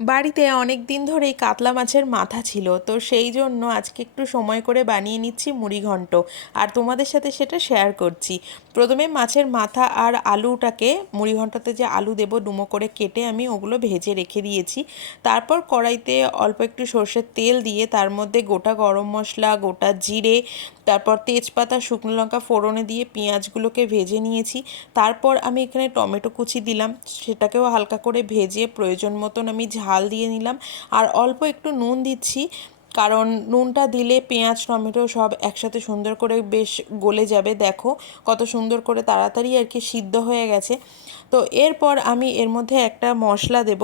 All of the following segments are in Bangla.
বাড়িতে অনেক দিন ধরেই কাতলা মাছের মাথা ছিল, তো সেই জন্য আজকে একটু সময় করে বানিয়ে নিচ্ছি মুড়িঘণ্ট। আর তোমাদের সাথে সেটা শেয়ার করছি। প্রথমে মাছের মাথা আর আলুটাকে, মুড়িঘণ্টতে যে আলু দেবো ডুমো করে কেটে আমি ওগুলো ভেজে রেখে দিয়েছি। তারপর কড়াইতে অল্প একটু সর্ষের তেল দিয়ে তার মধ্যে গোটা গরম মশলা, গোটা জিরে, তারপর তেজপাতা, শুকনো লঙ্কা ফোড়নে দিয়ে পেঁয়াজগুলোকে ভেজে নিয়েছি। তারপর আমি এখানে টমেটো কুচি দিলাম, সেটাকেও হালকা করে ভেজে প্রয়োজন মতন আমি ঝাল দিয়ে নিলাম। আর অল্প একটু নুন দিচ্ছি, কারণ নুনটা দিলে পেঁয়াজ টমেটো সব একসাথে সুন্দর করে বেশ গলে যাবে। দেখো কত সুন্দর করে তাড়াতাড়ি আর কি সিদ্ধ হয়ে গেছে। তো এরপর আমি এর মধ্যে একটা মশলা দেব।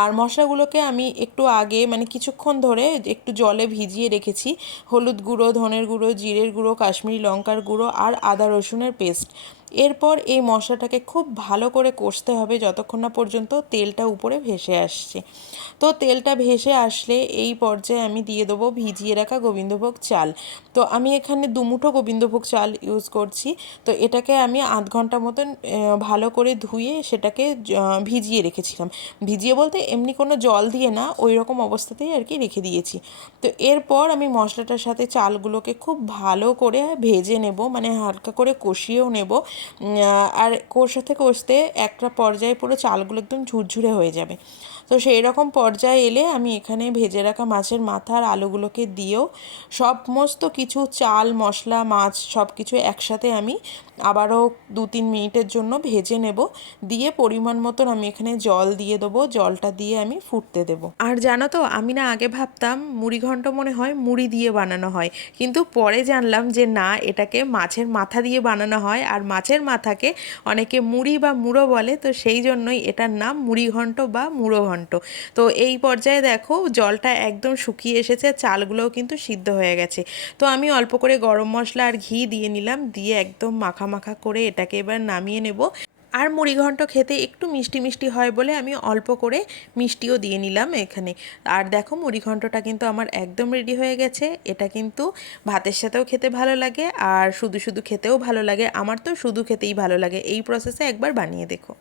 আর মশলাগুলোকে আমি একটু আগে মানে কিছুক্ষণ ধরে একটু জলে ভিজিয়ে রেখেছি। হলুদ গুঁড়ো, ধনের গুঁড়ো, জিরের গুঁড়ো, কাশ্মীরি লঙ্কার গুঁড়ো আর আদা রসুনের পেস্ট। এরপর এই মশলাটাকে খুব ভালো করে কষতে হবে যতক্ষণ না পর্যন্ত তেলটা উপরে ভেসে আসছে। তো তেলটা ভেসে আসলে এই পর্যায়ে আমি দিয়ে দেবো ভিজিয়ে রাখা গোবিন্দভোগ চাল। তো আমি এখানে দুমুঠো গোবিন্দভোগ চাল ইউজ করছি। তো এটাকে আমি আধ ঘন্টা মতন ভালো করে ধুয়ে সেটাকে ভিজিয়ে রেখেছিলাম। ভিজিয়ে বলতে এমনি কোনো জল দিয়ে না, ওই রকম অবস্থাতেই আর কি রেখে দিয়েছি। তো এরপর আমি মশলাটার সাথে চালগুলোকে খুব ভালো করে ভেজে নেব, মানে হালকা করে কষিয়েও নেব। আর কষাতে কষতে একটা পর্যায়ে পুরো চালগুলো একদম ঝুরঝুরে হয়ে যাবে। তো সেই রকম পর্যায়ে এলে আমি এখানে ভেজে রাখা মাছের মাথা আর আলুগুলোকে দিয়েও সমস্ত কিছু চাল মশলা মাছ সব কিছু একসাথে আমি আবারও 2-3 মিনিটের জন্য ভেজে নেব। দিয়ে পরিমাণ মতন আমি এখানে জল দিয়ে দেবো, জলটা দিয়ে আমি ফুটতে দেবো। আর জানো তো, আমি না আগে ভাবতাম মুড়িঘণ্ট মনে হয় মুড়ি দিয়ে বানানো হয়, কিন্তু পরে জানলাম যে না, এটাকে মাছের মাথা দিয়ে বানানো হয়। আর মাছের মাথাকে অনেকে মুড়ি বা মুড়ো বলে, তো সেই জন্যই এটার নাম মুড়িঘণ্ট বা মুড়ো ঘণ্ট। তো এই পর্যায়ে দেখো জলটা একদম শুকিয়ে এসেছে, চালগুলোও কিন্তু সিদ্ধ হয়ে গেছে। তো আমি অল্প করে গরম মশলা আর ঘি দিয়ে নিলাম, দিয়ে একদম মাখা মাখা করে এটাকে এবার নামিয়ে নেব। আর মুড়িঘণ্ট খেতে একটু মিষ্টি মিষ্টি হয় বলে আমি অল্প করে মিষ্টিও দিয়ে নিলাম এখানে। আর দেখো মুড়িঘণ্টটা কিন্তু আমার একদম রেডি হয়ে গেছে। এটা কিন্তু ভাতের সাথেও খেতে ভালো লাগে, আর শুধু শুধু খেতেও ভালো লাগে। আমার তো শুধু খেতেই ভালো লাগে। এই প্রসেসে একবার বানিয়ে দেখো।